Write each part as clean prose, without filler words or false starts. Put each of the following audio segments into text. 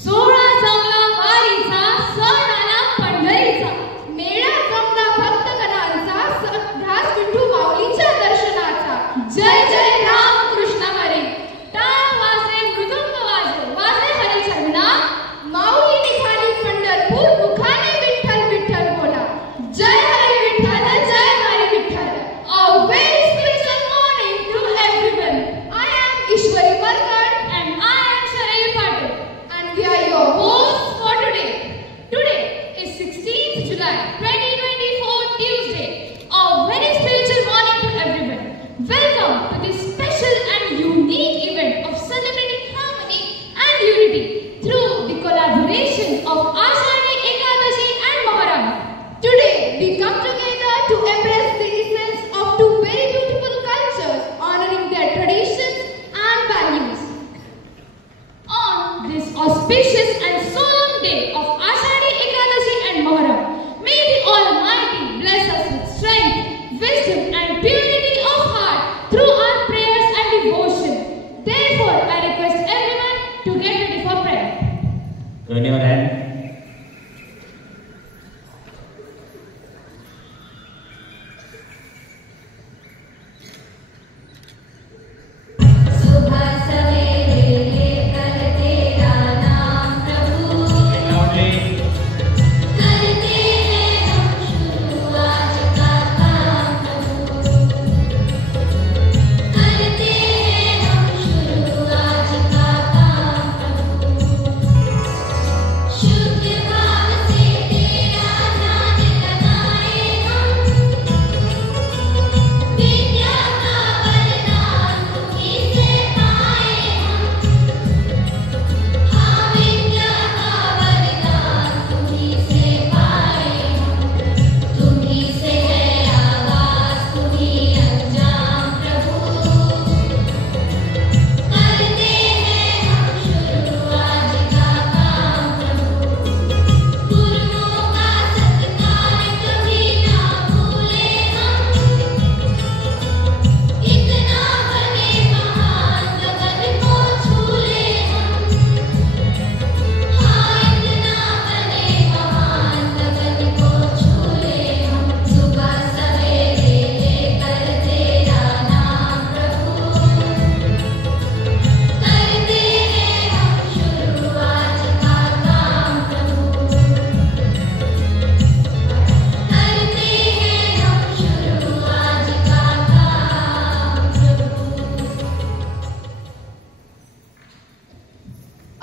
सोहळा जमला वारीचा, सण आला पंढरीचा, मेळा जमला भक्तगणांचा, ध्यास विठू माऊलीच्या दर्शनाचा. जय जय राम कृष्ण हरी. टाळ वाजे, मृदुंग वाजे, वाजे हरीचं नाम. माऊली निघाली पंढरपूर, मुखाने विठ्ठल विठ्ठल बोला. जय हरी विठ्ठल, जय Hari Vitthal. A very spiritual morning to everyone. I am Ishwari Varkar and I am Sharayu Patil, and we are your hosts for today. Today is 16th July 2024 Tuesday. A very spiritual morning to everyone. Welcome to this special and unique event of celebrating harmony and unity through the collaboration of Ashadhi Ekadashi and Moharram. Today we come together to embrace the essence of two very beautiful cultures, honoring their traditions and values. On this auspicious and solemn day of Ashadhi Ekadashi and Moharram, may the Almighty bless us with strength, wisdom and purity of heart through our prayers and devotion. Therefore, I request everyone to get ready for prayer. Turn your hand.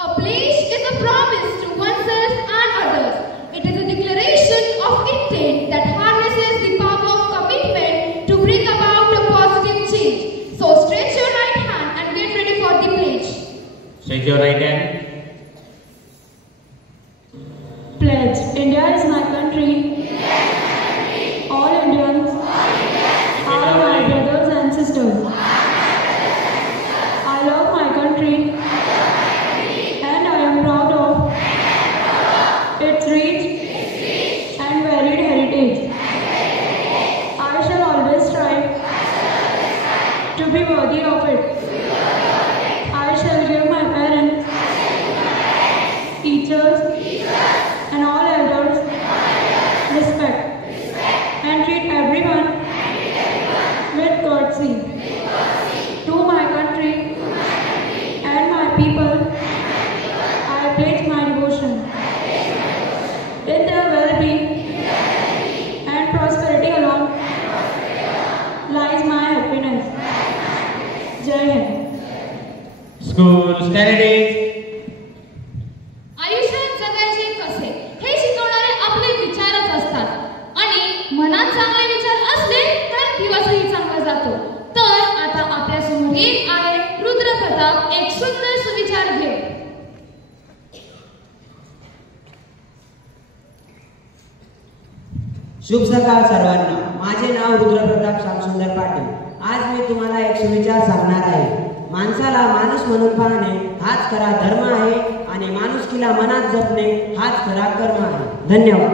A pledge is a promise to oneself and others. It is a declaration of intent that harnesses the power of commitment to bring about a positive change. So stretch your right hand and get ready for the pledge. Shake your right hand. Pledge. India is my country. All Indians are my brothers and sisters. I love my country and I am proud of its rich and varied heritage. I shall always strive to be worthy of it. I shall give my parents, teachers, and all elders respect and treat everyone with courtesy. To my country and my people, I pledge my devotion. In their well-being and prosperity alone lies my happiness. Jai Hind. School, stand at ease. आयुष्यात जगायचे कसे हे शिकवणारे आपले विचारच असतात आणि मनात चांगले विचार असले तर दिवसही चांगला जातो. तर आता आपल्या समोर एक आहे रुद्रप्रताप एक सुंदर सुविचार घेऊन. शुभ सकाळ सर्वांना. माझे नाव रुद्रप्रताप श्यामसुंदर पाटील. आज मी तुम्हाला एक सुविचार सांगणार आहे. माणसाला माणूस म्हणून पाहणे हाच खरा धर्म आहे आणि माणुसकीला मनात जपणे हाच खरा कर्म आहे. धन्यवाद.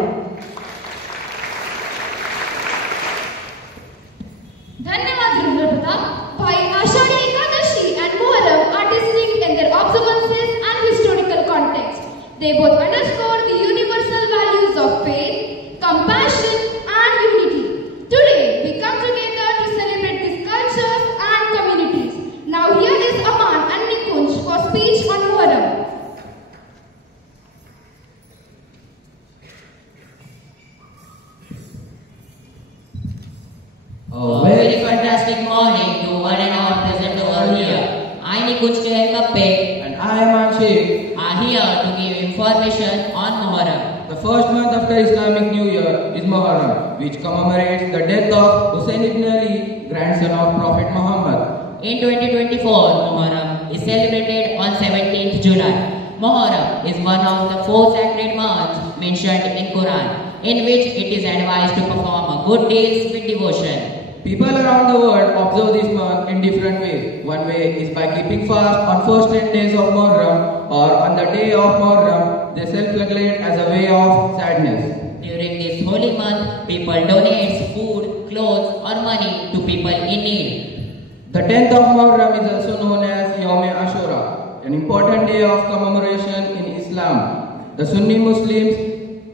धन्यवाद रुद्रप्रताप. भाई Ashadhi Ekadashi and Moharram are distinct in their observances and historical context. They both underscore the universal values of faith, compassion, and unity. Today, we come together to celebrate these cultures and communities. Now, here is Aman and Nikunj for speech on Muharram. A very fantastic morning to one and all present over here. I, Nikunj Kappe, And I am Anshik. are here to give information on Muharram. The first month after Islamic New Year is Muharram, which commemorates the death of Hussein ibn Ali, grandson of Prophet Muhammad. In 2024, Muharram is celebrated on 17th July. Muharram is one of the 4 sacred months mentioned in Quran, in which it is advised to perform good deeds with devotion. People around the world observe this month in different ways. One way is by keeping fast on first 10 days of Muharram, or on the day of Muharram, they self-flagellate as a way of sadness. During this holy month, people donate food, clothes, or money to people in need. The 10th of Muharram is also known as Yawm Ashura, an important day of commemoration in Islam. The Sunni Muslims,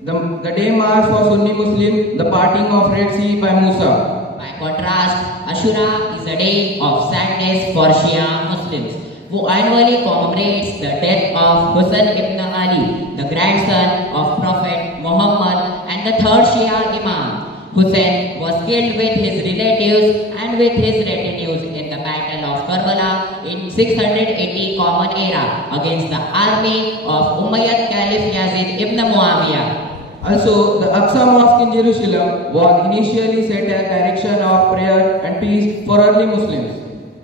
the day marks for Sunni Muslims the parting of Red Sea by Musa. By contrast, Ashura is a day of sadness for Shia Muslims, who annually commemorates the death of Hussein ibn Ali, the grandson of Prophet Muhammad and the 3rd Shia Imam. Hussein was killed with his relatives and with his retinues in the Battle of Karbala in 680 Common Era against the army of Umayyad Caliph Yazid ibn Muawiyah. Also, the Aqsa Mosque in Jerusalem was initially set as direction of prayer and peace for early Muslims.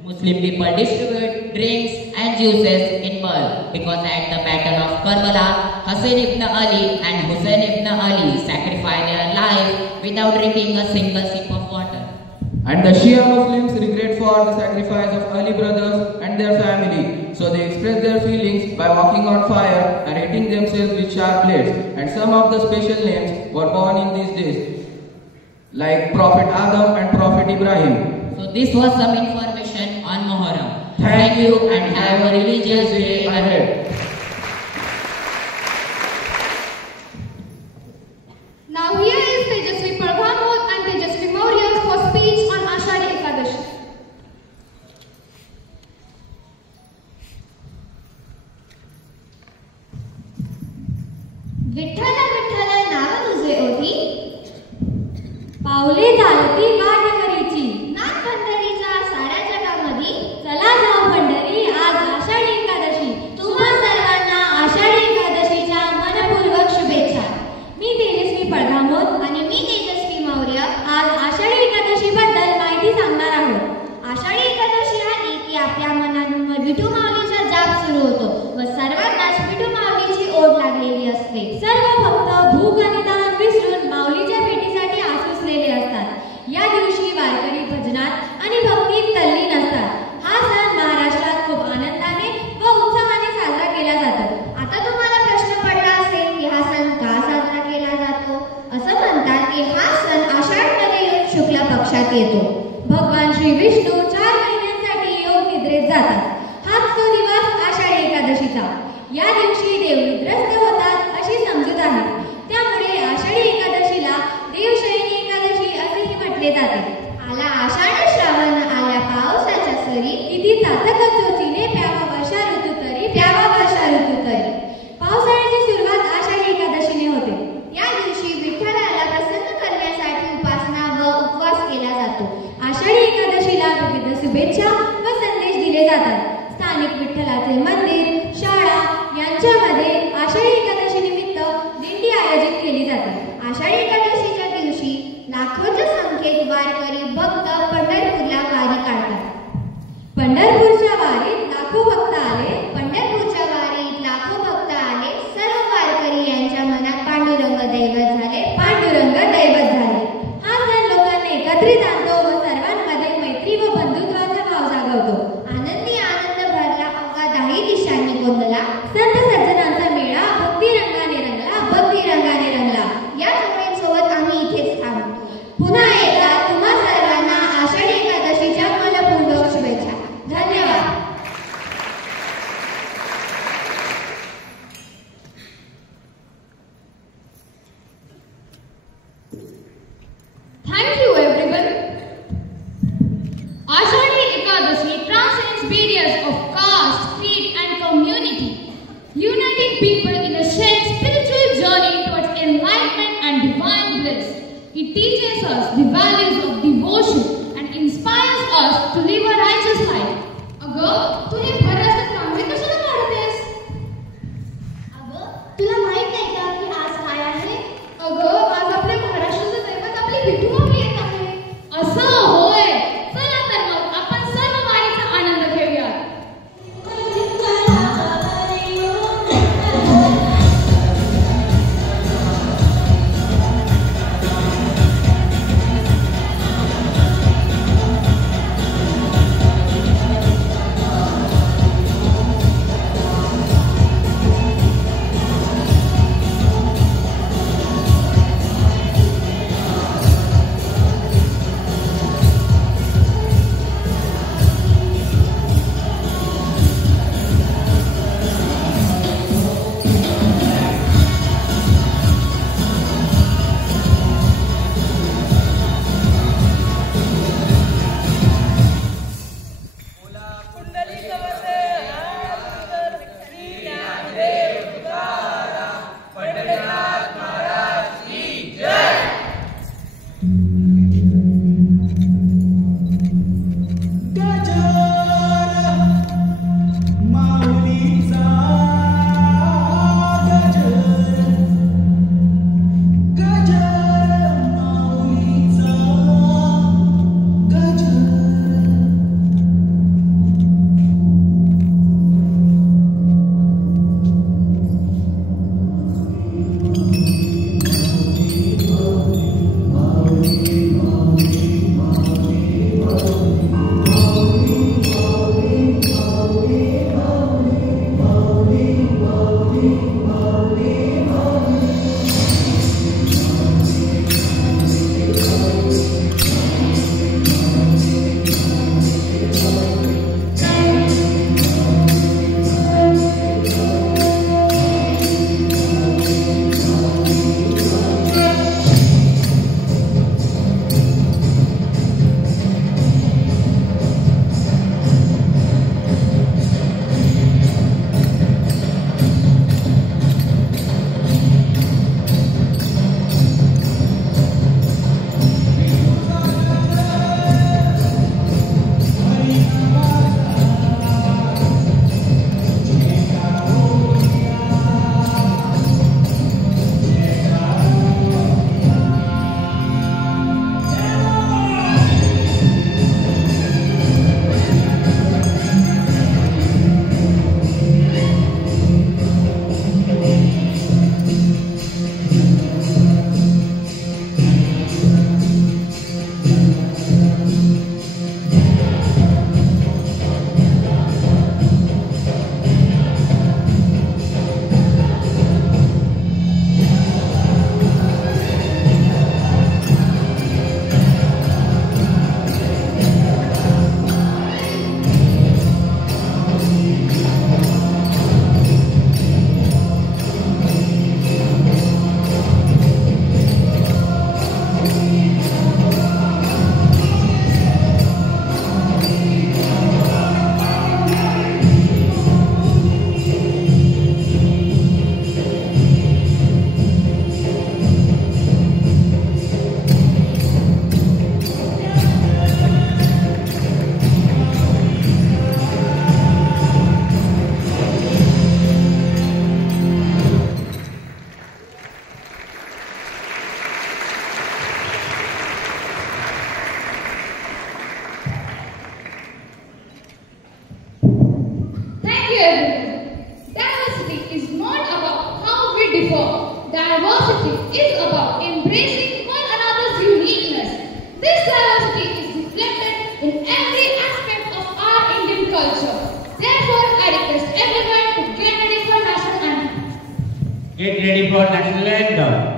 Muslim people distribute drinks and juices in bulk because at the Battle of Karbala, Hussein ibn Ali and Hussein ibn Ali sacrificed their lives without drinking a single sip of water. And the Shia Muslims regret for the sacrifice of Ali brothers and their family, so they express their feelings by walking on fire and hitting themselves with sharp blades. And some of the special names were born in these days, like Prophet Adam and Prophet Ibrahim. So this was some information on Muharram. Thank you and have a religious day ahead. Now, here is Tejasvi Pradhamod and Tejasvi Maurya for speech on Ashadi Ekadashi. Vitthal Vitthal नाव तुझे ओठी पावले चालती वाट करीची नाथ पंढरीचा साऱ्या जगामध्ये चला जाऊ पंढरी आज आषाढी एकादशी तुम्हा सर्वांना आषाढी एकादशीच्या मनपूर्वक शुभेच्छा. मी तेजस्वी पडघामोद आणि मी तेजस्वी मौर्य आज आषाढी एकादशी बद्दल माहिती सांगणार आहोत. आषाढी एकादशी आली की आपल्या मनातून विठू माऊलीचा जाप सुरू होतो व सर्वांनाच विठू माऊलीची ओढ लागलेली असते. सर्व भक्त भूक आणि तहान विसरून माऊलीच्या भेटीसाठी आसुसलेले असतात. या दिवशी वारकरी भजनात आणि भक्तीत तल्लीन असतात. हा सण महाराष्ट्रात खूप आनंदाने व उत्साहाने साजरा केला जातो. आता तुम्हाला प्रश्न पडला असेल की हा सण का साजरा केला जातो. असं म्हणतात की हा सण आषाढमध्ये येऊन शुक्ल पक्षात येतो. भगवान श्री विष्णू 4 महिन्यांसाठी योग निद्रेत जातात. हाच तो दिवस आषाढी एकादशीचा. या दिवशी देव निद्रस्त होतात अशी समजूत आहे. त्यामुळे आषाढी एकादशीला देवशयनी एकादशी असेही म्हटले जाते. आला आषाढ श्रावण आल्या पावसाच्या सरी किती चातक चोचीने प्यावा वर्षा ऋतू तरी प्यावा वर्षा ऋतू तरी. पावसाळ्याची सुरुवात आषाढी एकादशीने होते. या दिवशी विठ्ठलाला प्रसन्न करण्यासाठी उपासना व उपवास केला जातो. आषाढी एकादशीला विविध शुभेच्छा व संदेश दिले जातात. स्थानिक विठ्ठलाचे मंदिर, शाळा यांच्यामध्ये आषाढी एकादशी निमित्त दिंडी आयोजित केली जाते. आषाढी एकादशीच्या दिवशी लाखोच्या संख्येत वारकरी भक्त पंढरपूरला वारी काढतात. पंढरपूरच्या वारीत लाखो भक्त आले. पंढरपूरच्या वारीत लाखो भक्त आले. सर्व वारकरी यांच्या मनात पांडुरंग दैवत झाले. पांडुरंग दैवत झाले. हा सण लोकांना एकत्रित आणतो व सर्वांमध्ये मैत्री व बंधुत्वाचा भाव जागवतो. आनंदी आनंद भरला अवघा 10 दिशांनी गोंधळा. संत सज्जनांचा मेळा भक्ती रंगाने रंगला, भक्ती रंगाने रंगला. या जोड्यांसोबत आम्ही इथेच थांबू. पुन्हा एकदा तुम्हा सर्वांना आषाढी एकादशीच्या मनपूर्वक शुभेच्छा. धन्यवाद. people in a shared spiritual journey towards enlightenment and divine bliss. He teaches us the values of devotion and inspires us to live a righteous life. अगं, तू हे भराचं कांबळे कशाला काढतेस? अगं, तुला माहित नाही का की आज काय आहे? अगं, आज आपल्या महाराष्ट्राचं दैवत आपली विठू माऊली येत आहे. असं होय. चला तर मग आपण सर्व वारीचा आनंद घेऊया. diversity is about embracing one another's uniqueness. This diversity is reflected in every aspect of our Indian culture. Therefore, I request everyone to get ready for national anthem. Get ready for national anthem.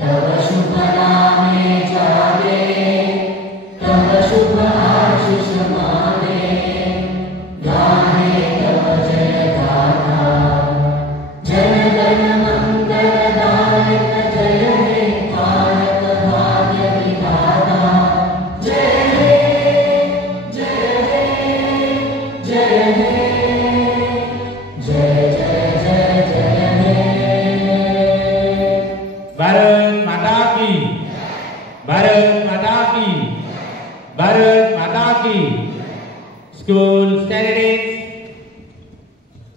तव शुभ नामे जागे Bharat Mata Ki. Bharat Mata Ki. School candidates.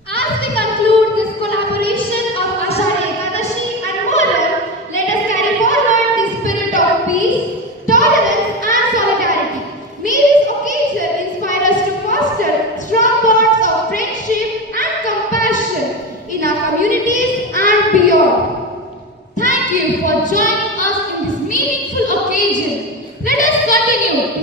As we conclude this collaboration of Ashadhi Ekadashi and Moral, let us carry forward the spirit of peace, tolerance and solidarity. May this occasion inspire us to foster strong bonds of friendship and compassion in our communities and beyond. Thank you for joining us in this meaningful occasion. Let us continue